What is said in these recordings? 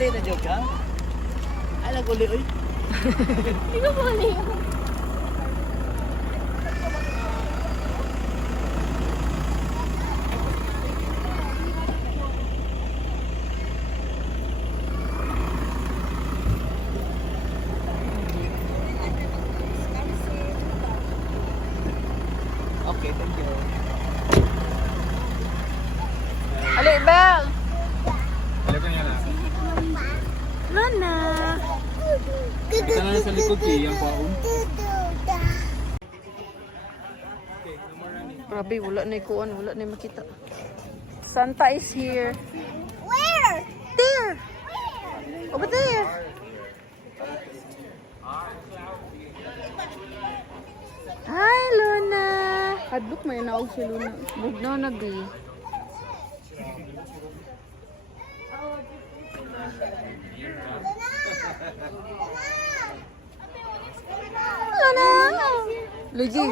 Uli na joke ka? Ay, nag-uli, uy. Hindi ko po yun. Okay, thank you. Ali, Bel! Alam niya na. Luna! Kita na sa likod siya, yung paon. Grabe, wala na ikuan, wala na makita. Santa is here. Where? There! Over there! Hi, Luna! Hadlok may naog si Luna. Bugnaw na, Bi. Luna! Luigi!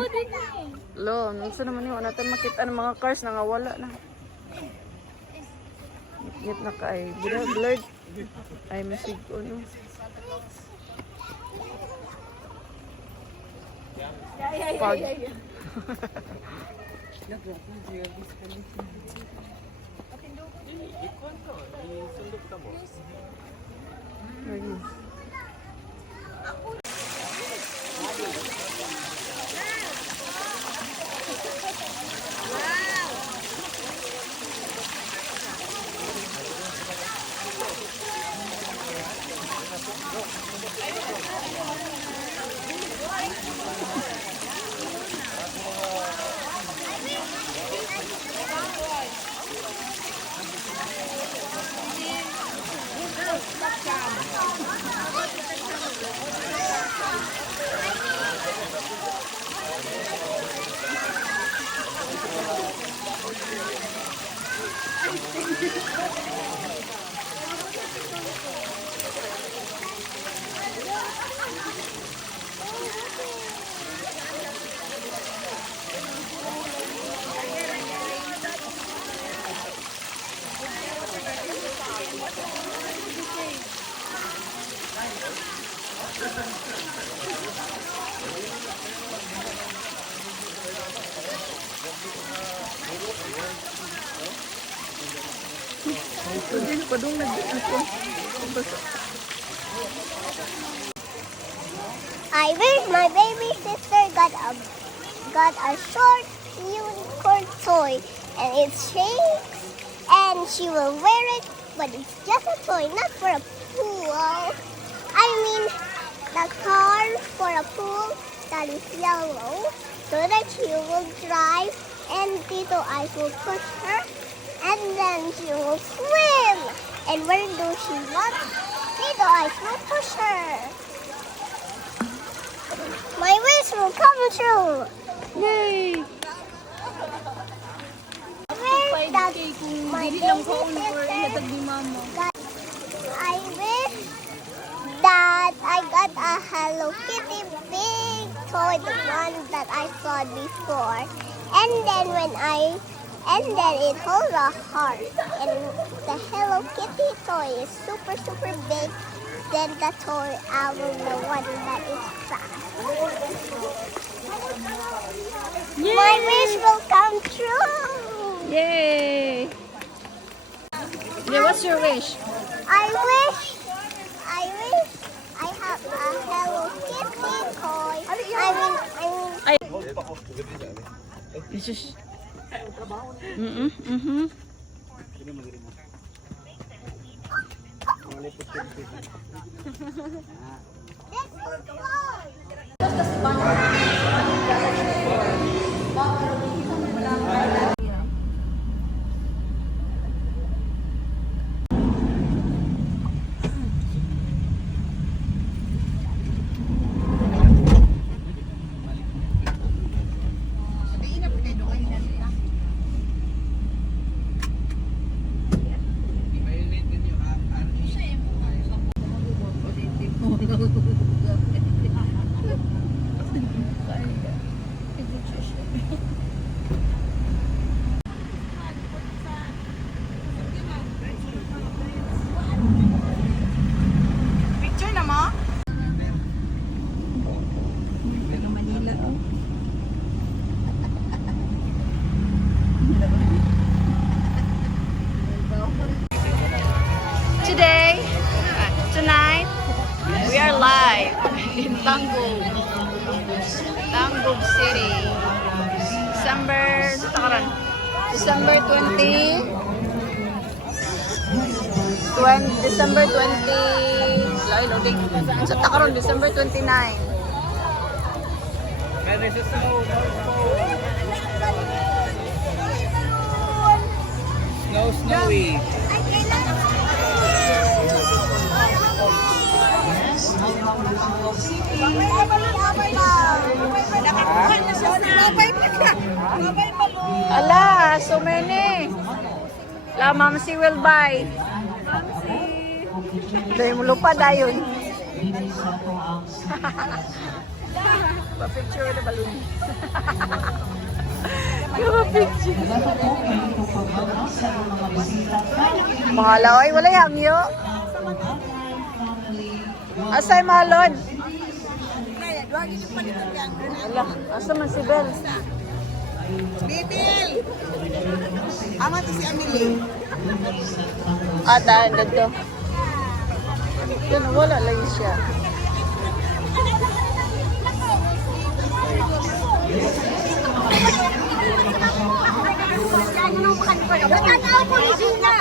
Lo, nasa naman yun. Natin makita ng mga cars na nga wala na. Ngit na ka ay. Blurred. Ay, masig ko, no? Pag. Ayun. I wish my baby sister got a short unicorn toy and it shakes and she will wear it, but it's just a toy, not for a pool. I mean the car for a pool that is yellow so that she will drive and Tito Ice will push her and then she will swim. And where do she want? Tito Ice will push her. My wish will come true. Yay! Where's that? My Dili lang baby ko on for sister. ihatag ni Mama. I wish that I got a Hello Kitty big toy, the one that I saw before. And then it holds a heart. And the Hello Kitty toy is super, super big. Then the toy album, the one that is fast. Yay! My wish will come true. Yay! Yeah, what's your wish? I wish I have a Hello Kitty toy. I mean, Jesus. Mm-mm. this will fly. Tangog. Tangog City. December 20. December 20. Lain loading. Sa takaron December 29. Kaya sa snow. Snowy. Ala, so many. La, Mamsi will buy. Dahil mo lupa dayon. Pa-picture with the balloon. Yung picture. Mahalaw ay wala hangyo. Asay malod. Ala, asa man si Bel? Bibil! Ama to si Amelie. Ata, dito. Yan, wala lang siya. Nagkataon ko ni Gina.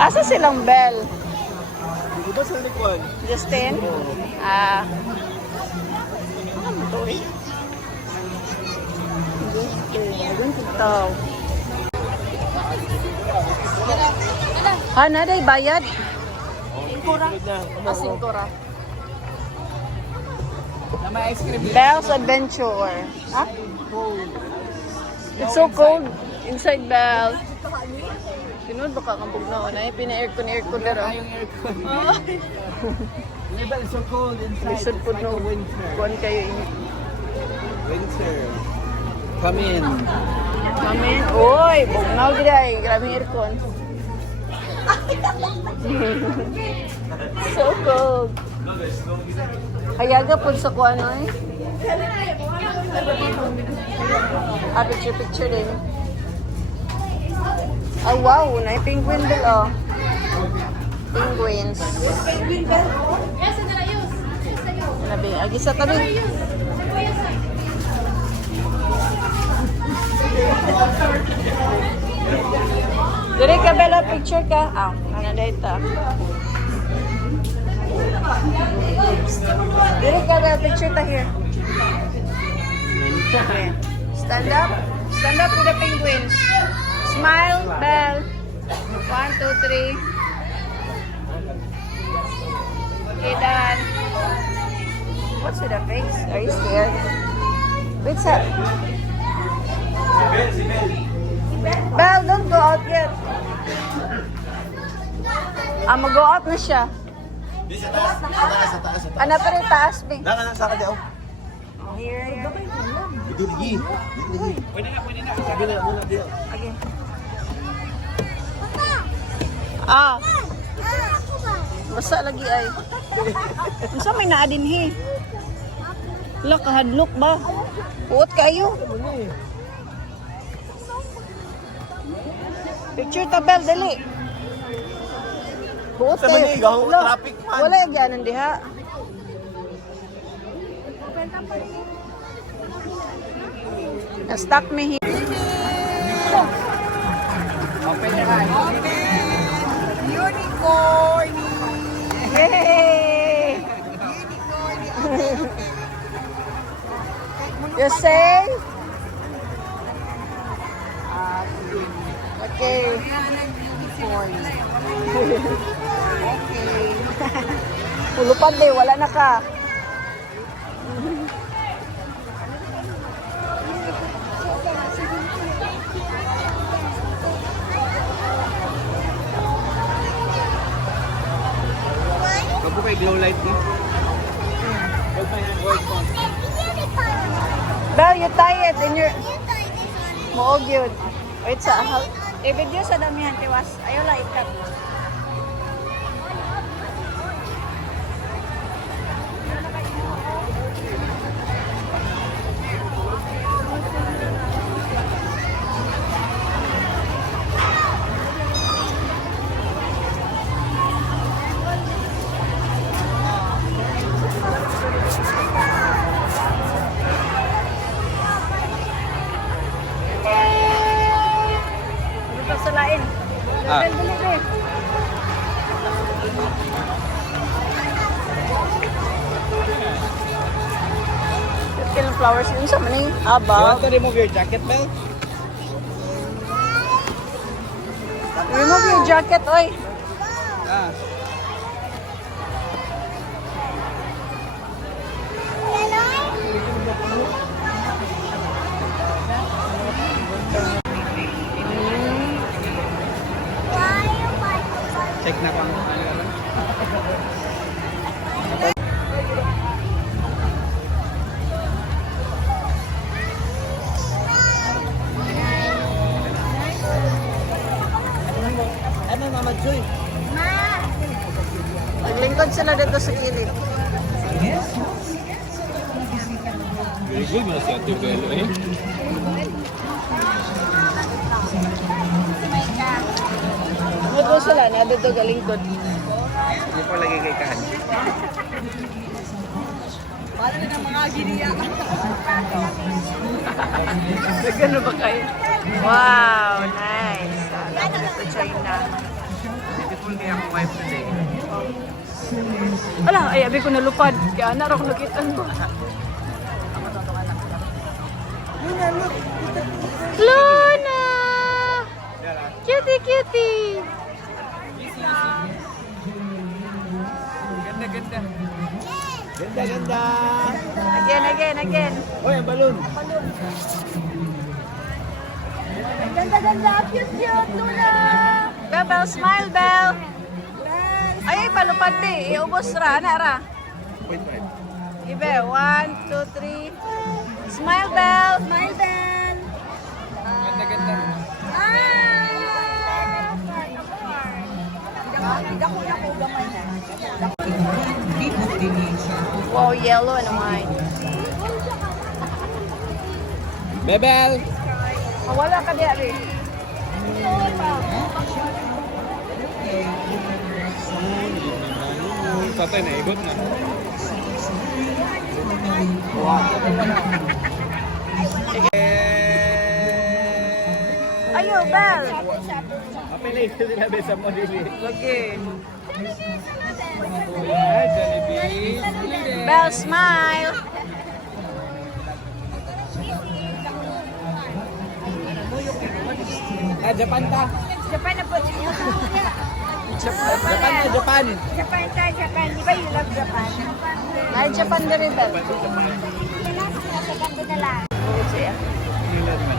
Asa silang Bel? Di ba sa likod? Justin? Ah. Ano mo to eh? Justin. Ayun ito. Ha, naday bayad? Asingkura. Na may ice cream. Belle's Adventure. Ha? It's so cold inside Belle. Sinod baka kambog na una. Pina-aircon pero. Yung aircon. Diba, it's so cold inside. Lisod po It's like no. a winter. Kuhan kayo. Winter. Come in. Mamin. Uy, bugnaw gila eh. Grabe yung aircon. So cold. Hayaga po sa kuha no eh. Ah, picture din. Oh wow, na penguin din oh. Penguins. Nabi, agi sa tabi. Diri ka Bella, picture ka. Ah, ano dito? Diri ka Bella, picture ta here. Okay. Stand up. Stand up with the penguins. Smile, Belle. 1, 2, 3. Okay, done. What's with the face? Are you scared? What's up? Belle, don't go out yet. Mag-go out na siya. Ano pa rin taas, Bing? Naka sa akin daw. Here. Idurgi. Pwede na. Sabi na muna diyo. Okay. Ah, basa lagi ay. Unsa may naa dinhi? Wala kahadlok ba? Puot kayo. Picture tabel dali. Puot Sa Manigaw, Wala. traffic man. Wala yung ganan diha. Na-stuck me here. Open na ka. Unicorn! Yay! You say? Okay. Pulupan din, wala na ka. Huwag po kay glow light mo. Huwag pa yan. Huwag pa. Belle, you tie it in your... Moog yun. Wait sa... I-video sa damihan, tiwas. Ayaw lang ikat. flowers din sa maning You want above. to remove your jacket, Bel? Remove your jacket, oy. Ah. Check na pang ano, Mama Joy? Naglingkod sila dito sa kilid. Very good na si Ate Bel, eh. Dito sila, na dito galingkod. Hindi po lagi kay Kahan. Nagano ba kayo? Wow, nice. Dito sa China. Beautiful kaya ang wife today. Ala, ay abi ko nalupad. Kaya na ako nakitan ko. Luna! Cutie, cutie! Ganda, ganda. Ganda, ganda. Again, again, again. Oy, ang balon. Ganda-ganda, cute-cute, Luna! Bell, Bell, smile, Bell! Ay, palupad di. Iubos ra, ana ra. Wait, wait. Ibe, 1, 2, 3. Smile, Bell! Smile, Ben! Ganda, ganda. Wow, yellow and white. Bebel! Wala ka diya rin. Tatay na, ikot na. Ayo, Bell! Mapilay sila sa mo dili. Okay. Ay, Jollibee. Bell, smile! Ah, Japan ta. Japan na po. Japan. Japan na, Japan. Japan ta, Japan. Di ba you love Japan? Ay, Japan na rin, Bell. Sa ganda na lang. Oh, siya.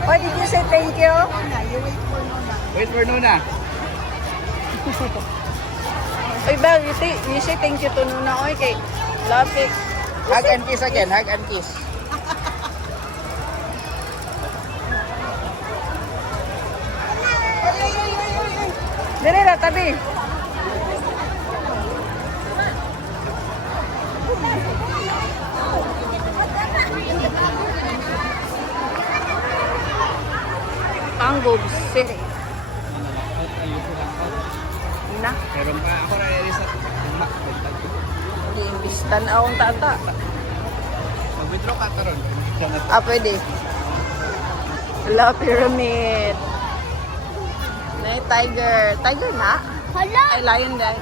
Oh, did you say thank you? Wait for Nuna. Oy, Bell, you say thank you to Nuna. Oy, kay love it. Hug and kiss again, hug and kiss. Dire ra, tabi. Tango City. Na, Meron pa ako na sa imbis tan-awang tata. Mag-withdraw ka karon. Pwede. La Pyramid. Na tiger. Tiger na? Hala! Ay, lion din.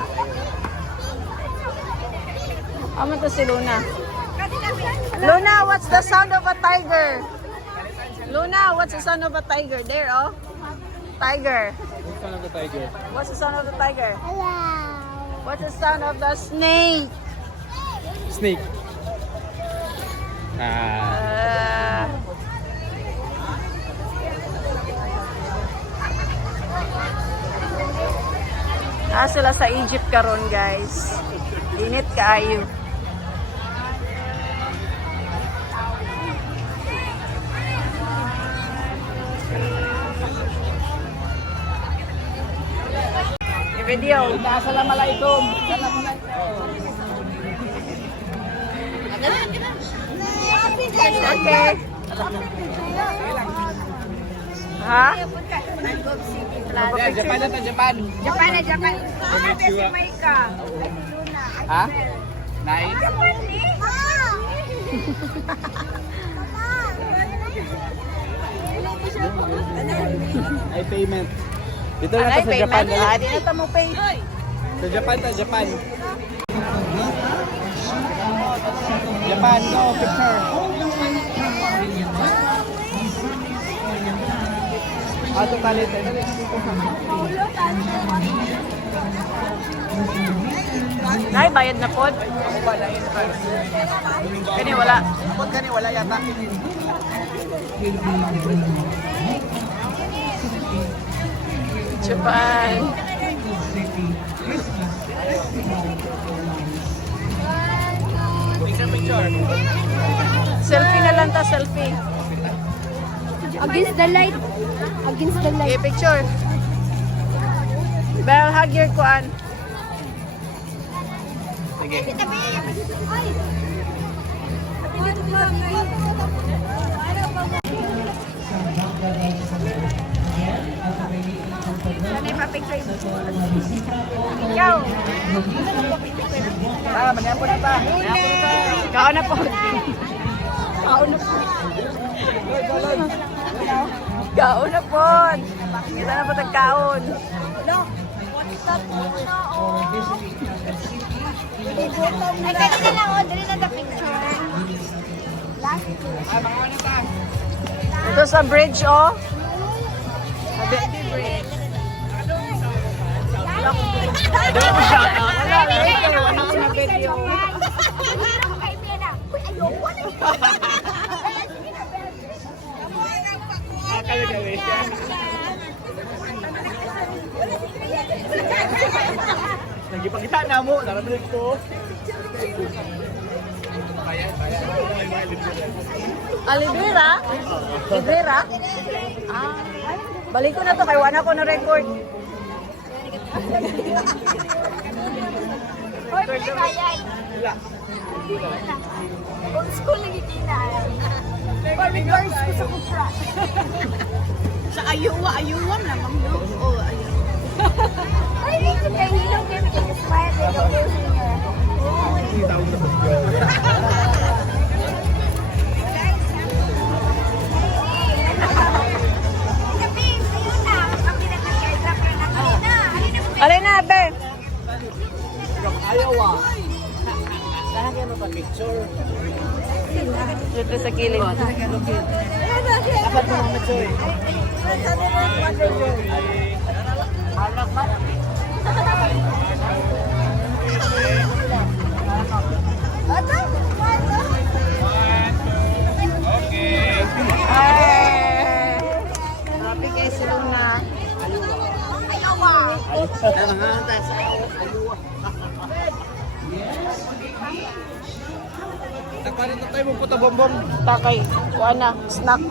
Amo to si Luna. Luna, what's the sound of a tiger? Luna, what's the sound of a tiger? There, oh. Tiger. What's one of the tiger? What's the sound of the tiger? Hello! What's the sound of the snake? Snake. Ah. Sila sa Egypt karon, guys. Init kaayo. Video. Assalamualaikum. Okay. Ha? Yeah, Japan na to, Japan. Japan na, Japan. Konnichiwa. Ha? Nice. Ay payment. Dito na Anay, to sa Japan. payment. Di na mo pay. Sa Japan ta, Japan. Japan, no picture. Ato talit. Dali. Nay, bayad na pod. Kani wala. Pag gani, wala yata. Japan. Picture. Selfie na lang ta, selfie. Against the light. Against the Okay, picture. Bell, hug your kuan. Sige. Ikaw. Ah, manyapo na ta. Kaon na po. Kaon na po. Kaon na po. Kita na po tagkaon. Ay, kanina lang, Audrey, na the picture. Last Ito sa bridge, oh. Wala, wala ko na video. Kaya siya. Nagipakita na mo, narating ko. Alibera? Libera? Ah. Balik ko na to, kay wala ko na record. Hoy, pinakayan. Wala. Old school lagi kita. Pag-reverse ko sa kupra. Sa ayuwa naman no? Oh, ayuwa. Ay, dito kayo, you don't give me a smile, they don't give me Alin na, be? Ayaw ah. Lahat yan pa picture. Dito sa kilid. Dapat mo mga choy. Ay! Happy kay si Luna. Nagpalit na tayo magpunta bombom. Takay. Kuha na. Snack.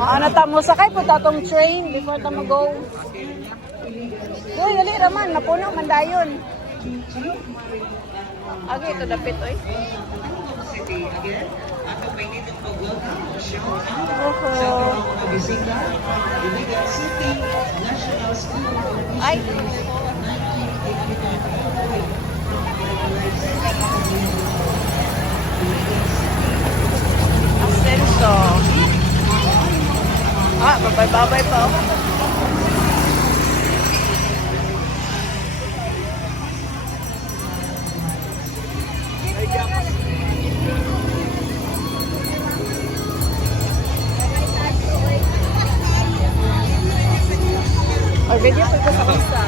Ano ta mo sakay po tatong train before ta mag-go. Uy, dali raman. Napuno man dayon. Agi ito dapit, oy. Ay. Ascenso. Ah, babay-babay pa. Or video pa ito sa kusa.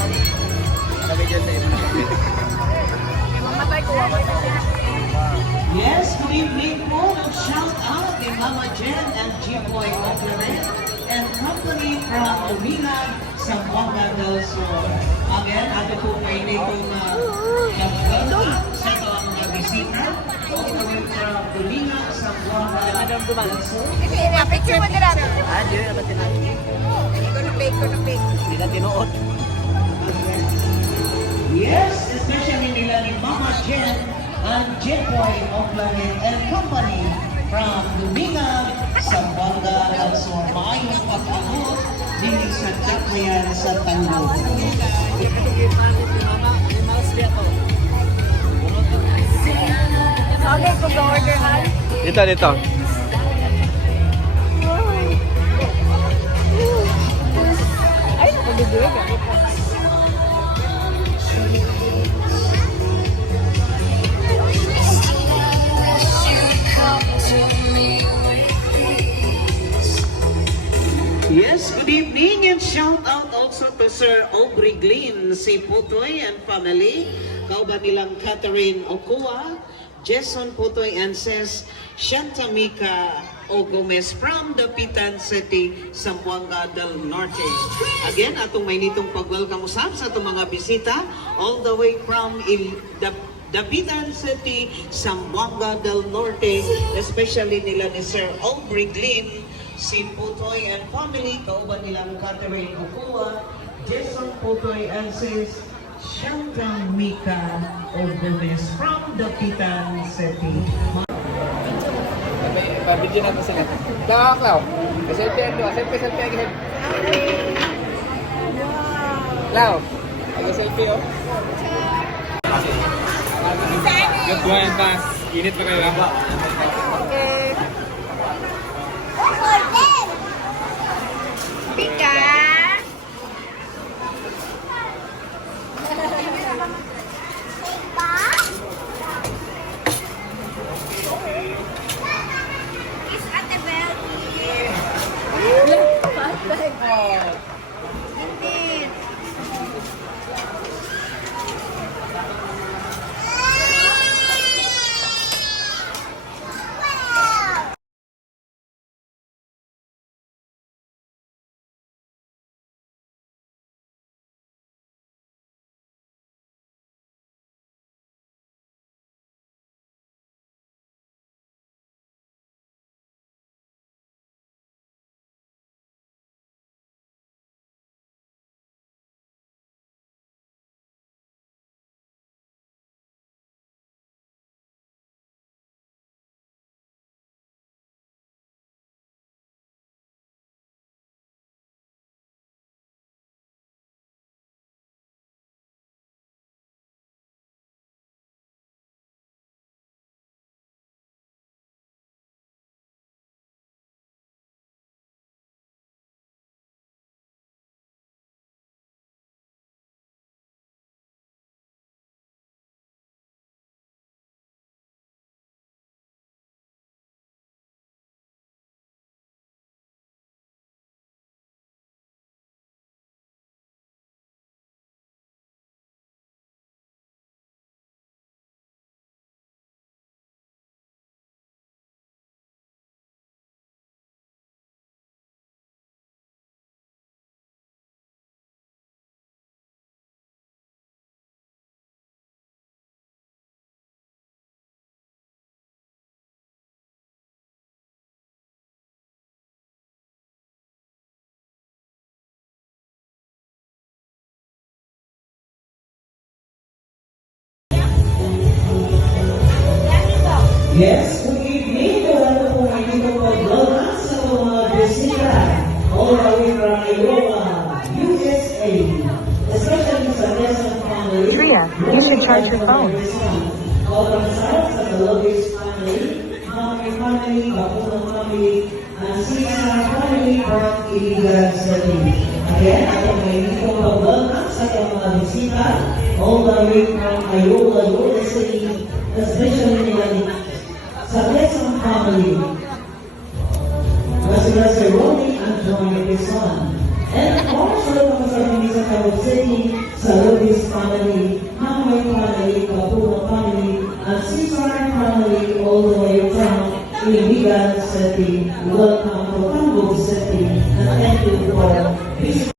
Sabi dyan sa iba. Mamatay ko ako. Yes, good evening po. Shout out kay Mama Jen and G-Boy Complement and company from Omina, Zamboanga del Sur. Again, ato po kayo nitong nag-welcome sa ito ang mga bisita. All the way from Omina, Zamboanga del Sur. Picture mo nila. Ah, di na ba tinahin? Hindi na tinuot. Yes, especially nila ni Mama Jen and G-Boy Complement and company from Omina, Zamboanga del Sur. Maayong pagkakot din sa Dakwayan sa Tango. Okay, kung ga-order ha. Dito. Ay, nakulibuig ah. to Sir Aubrey Glynn, si Putoy and family. Kauban nilang Catherine Okua, Jason Putoy and Sis Shantamika O. Gomez from Dapitan City, Zamboanga del Norte. Again, atong may nitong pag-welcome usab sa itong mga bisita all the way from Dapitan City, Zamboanga del Norte, especially nila ni Sir Aubrey Glynn, si Putoy and family, kauban nilang Catherine Okua, Jason Putoy and Sis Shantamika O. Gomez from Dapitan City. Pabidyo natin sila. Klaw, Klaw. Selfie ito. Selfie again. Klaw. Selfie oh. Good one, pass. Init pa kayo ba? Okay. Pika. Is Ate Belle here? Indeed. Yes, good evening. Wala po kayo dito pag-welcome sa mga bisita all the way from Iowa, USA. Especially sa Quezon family. Tria, you should charge your phone. All from sides of the Lopez family, Mami family, Bakunang family, and Sisa family from Iligan City. Again, ako may dito pag-welcome sa mga bisita all the way from Iowa, USA. Especially sa Quezon family, Sir Ronnie and Johnny Quezon. And also sa Caloocan City, sa Lopez family, Manoy family, Kapuna family, and Cesar family all the way from Iligan City. Welcome to Tambo City, and thank you for visiting.